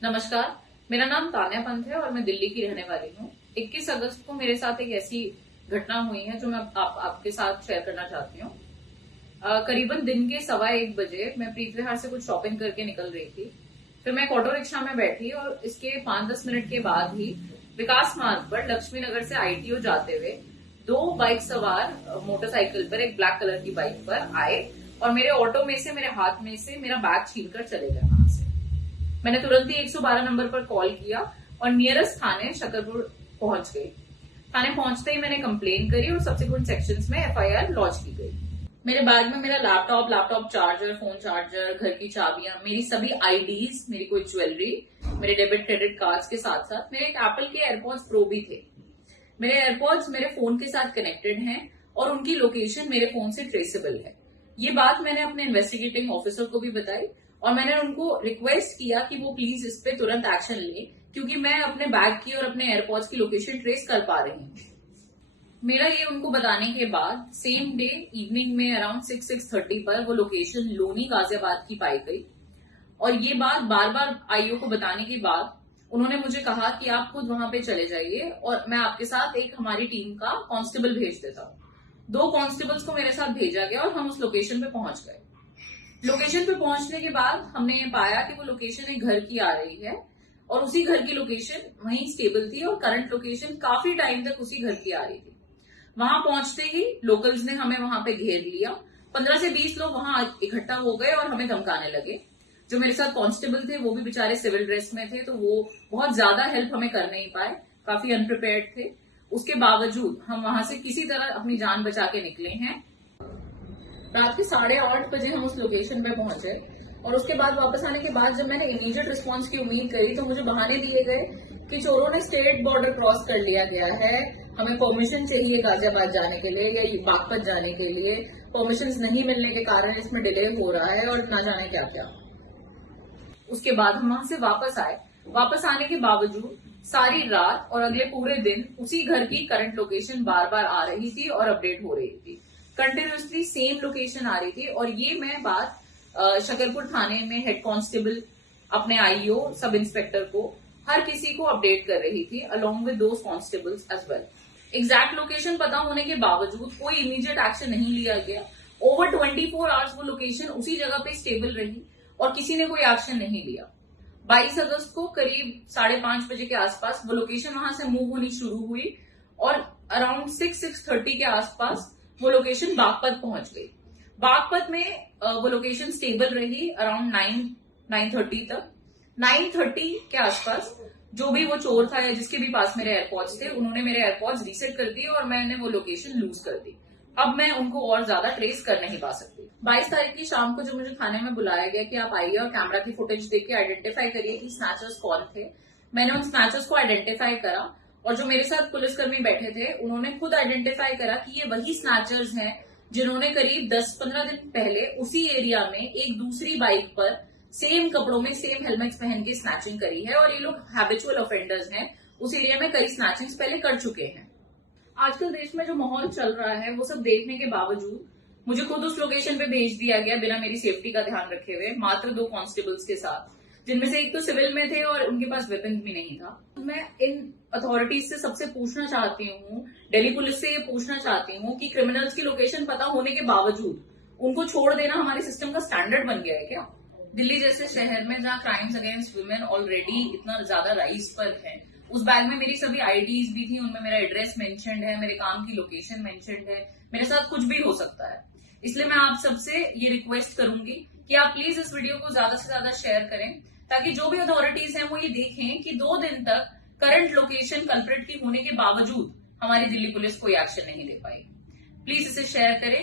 नमस्कार। मेरा नाम तान्या पंत है और मैं दिल्ली की रहने वाली हूँ। 21 अगस्त को मेरे साथ एक ऐसी घटना हुई है जो मैं आपके साथ शेयर करना चाहती हूँ। करीबन दिन के 1:15 बजे मैं प्रीत विहार से कुछ शॉपिंग करके निकल रही थी। फिर मैं एक ऑटो रिक्शा में बैठी और इसके 5-10 मिनट के बाद ही विकास मार्ग पर लक्ष्मी नगर से आईटीओ जाते हुए दो बाइक सवार मोटरसाइकिल पर, एक ब्लैक कलर की बाइक पर आए और मेरे ऑटो में से, मेरे हाथ में से मेरा बैग छीन कर चले गए वहां से। मैंने तुरंत ही 112 नंबर पर कॉल किया और नियरेस्ट थाने शकरपुर पहुंच गई। थाने पहुंचते ही मैंने कंप्लेन करी और सब्सिक्वेंट सेक्शंस में एफआईआर लॉन्च की गई। मेरे बैग में मेरा लैपटॉप चार्जर, फोन चार्जर, घर की चाबियां, मेरी सभी आईडीज, मेरी कोई ज्वेलरी, मेरे डेबिट क्रेडिट कार्ड्स के साथ साथ मेरे एक एप्पल के एयरपॉड्स प्रो भी थे। मेरे एयरपॉड्स मेरे फोन के साथ कनेक्टेड हैं और उनकी लोकेशन मेरे फोन से ट्रेसेबल है। ये बात मैंने अपने इन्वेस्टिगेटिंग ऑफिसर को भी बताई और मैंने उनको रिक्वेस्ट किया कि वो प्लीज इस पे तुरंत एक्शन ले, क्योंकि मैं अपने बैग की और अपने एयरपॉड्स की लोकेशन ट्रेस कर पा रही हूँ। मेरा ये उनको बताने के बाद सेम डे इवनिंग में अराउंड 6-6:30 पर वो लोकेशन लोनी गाजियाबाद की पाई गई। और ये बात बार बार आईओ को बताने के बाद उन्होंने मुझे कहा कि आप खुद वहां पे चले जाइए और मैं आपके साथ एक हमारी टीम का कांस्टेबल भेज देता हूँ। 2 कांस्टेबल्स को मेरे साथ भेजा गया और हम उस लोकेशन पे पहुंच गए। लोकेशन पे पहुंचने के बाद हमने ये पाया कि वो लोकेशन एक घर की आ रही है और उसी घर की लोकेशन वहीं स्टेबल थी और करंट लोकेशन काफी टाइम तक उसी घर की आ रही थी। वहां पहुंचते ही लोकल्स ने हमें वहां पे घेर लिया। 15 से 20 लोग वहां इकट्ठा हो गए और हमें धमकाने लगे। जो मेरे साथ कांस्टेबल थे वो भी बेचारे सिविल ड्रेस में थे, तो वो बहुत ज्यादा हेल्प हमें कर नहीं पाए, काफी अनप्रिपेयर्ड थे। उसके बावजूद हम वहां से किसी तरह अपनी जान बचा के निकले हैं। रात के 8:30 बजे हम उस लोकेशन पे पहुंचे और उसके बाद वापस आने के बाद जब मैंने इमीडिएट रिस्पांस की उम्मीद करी तो मुझे बहाने दिए गए कि चोरों ने स्टेट बॉर्डर क्रॉस कर लिया गया है, हमें परमिशन चाहिए गाजियाबाद जाने के लिए या बागपत जाने के लिए, परमिशन नहीं मिलने के कारण इसमें डिले हो रहा है और ना जाने क्या क्या। उसके बाद हम वहां से वापस आए। वापस आने के बावजूद सारी रात और अगले पूरे दिन उसी घर की करंट लोकेशन बार बार आ रही थी और अपडेट हो रही थी। कंटिन्यूसली सेम लोकेशन आ रही थी और ये मैं बात शकरपुर थाने में हेड कांस्टेबल, अपने आईओ, सब इंस्पेक्टर को, हर किसी को अपडेट कर रही थी along with those constables as well. Exact location पता होने के बावजूद कोई इमीडिएट एक्शन नहीं लिया गया। ओवर 24 आवर्स वो लोकेशन उसी जगह पे स्टेबल रही और किसी ने कोई एक्शन नहीं लिया। 22 अगस्त को करीब 5:30 बजे के आसपास वो लोकेशन वहां से मूव होनी शुरू हुई और अराउंड 6-6:30 के आसपास वो लोकेशन बागपत पहुंच गई। बागपत में वो लोकेशन स्टेबल रही अराउंड 9-9:30 तक। 9:30 के आसपास जो भी वो चोर था या जिसके भी पास मेरे एयरपॉड्स थे, उन्होंने मेरे एयरपॉड्स रीसेट कर दिए और मैंने वो लोकेशन लूज कर दी। अब मैं उनको और ज्यादा ट्रेस कर नहीं पा सकती। 22 तारीख की शाम को जब मुझे थाने में बुलाया गया कि आप आइए और कैमरा की फुटेज देख के आइडेंटिफाई करिए कि स्नैचर्स कौन थे, मैंने उन स्नैचर्स को आइडेंटिफाई करा और जो मेरे साथ पुलिसकर्मी बैठे थे उन्होंने खुद आइडेंटिफाई करा कि ये वही स्नैचर्स हैं जिन्होंने करीब 10-15 दिन पहले उसी एरिया में एक दूसरी बाइक पर सेम कपड़ों में, सेम हेलमेट्स पहन के स्नैचिंग करी है और ये लोग हैबिचुअल ऑफेंडर्स हैं। उस एरिया में कई स्नैचिंग्स पहले कर चुके हैं। आजकल देश में जो माहौल चल रहा है वो सब देखने के बावजूद मुझे खुद उस लोकेशन पे भेज दिया गया बिना मेरी सेफ्टी का ध्यान रखे हुए, मात्र 2 कांस्टेबल्स के साथ, जिनमें से एक तो सिविल में थे और उनके पास वेपन भी नहीं था। मैं इन अथॉरिटीज से सबसे पूछना चाहती हूँ, दिल्ली पुलिस से ये पूछना चाहती हूँ कि क्रिमिनल्स की लोकेशन पता होने के बावजूद उनको छोड़ देना हमारे सिस्टम का स्टैंडर्ड बन गया है क्या? दिल्ली जैसे शहर में जहाँ क्राइम्स अगेंस्ट वुमेन ऑलरेडी इतना ज्यादा राइज पर है, उस बैग में मेरी सभी आईडीज भी थी, उनमें मेरा एड्रेस मेंशन्ड है, मेरे काम की लोकेशन मेंशन्ड है, मेरे साथ कुछ भी हो सकता है। इसलिए मैं आप सबसे ये रिक्वेस्ट करूंगी कि आप प्लीज इस वीडियो को ज्यादा से ज्यादा शेयर करें ताकि जो भी अथॉरिटीज हैं वो ये देखें कि 2 दिन तक करंट लोकेशन कल्प्रिट की होने के बावजूद हमारी दिल्ली पुलिस कोई एक्शन नहीं ले पाई। प्लीज इसे शेयर करें।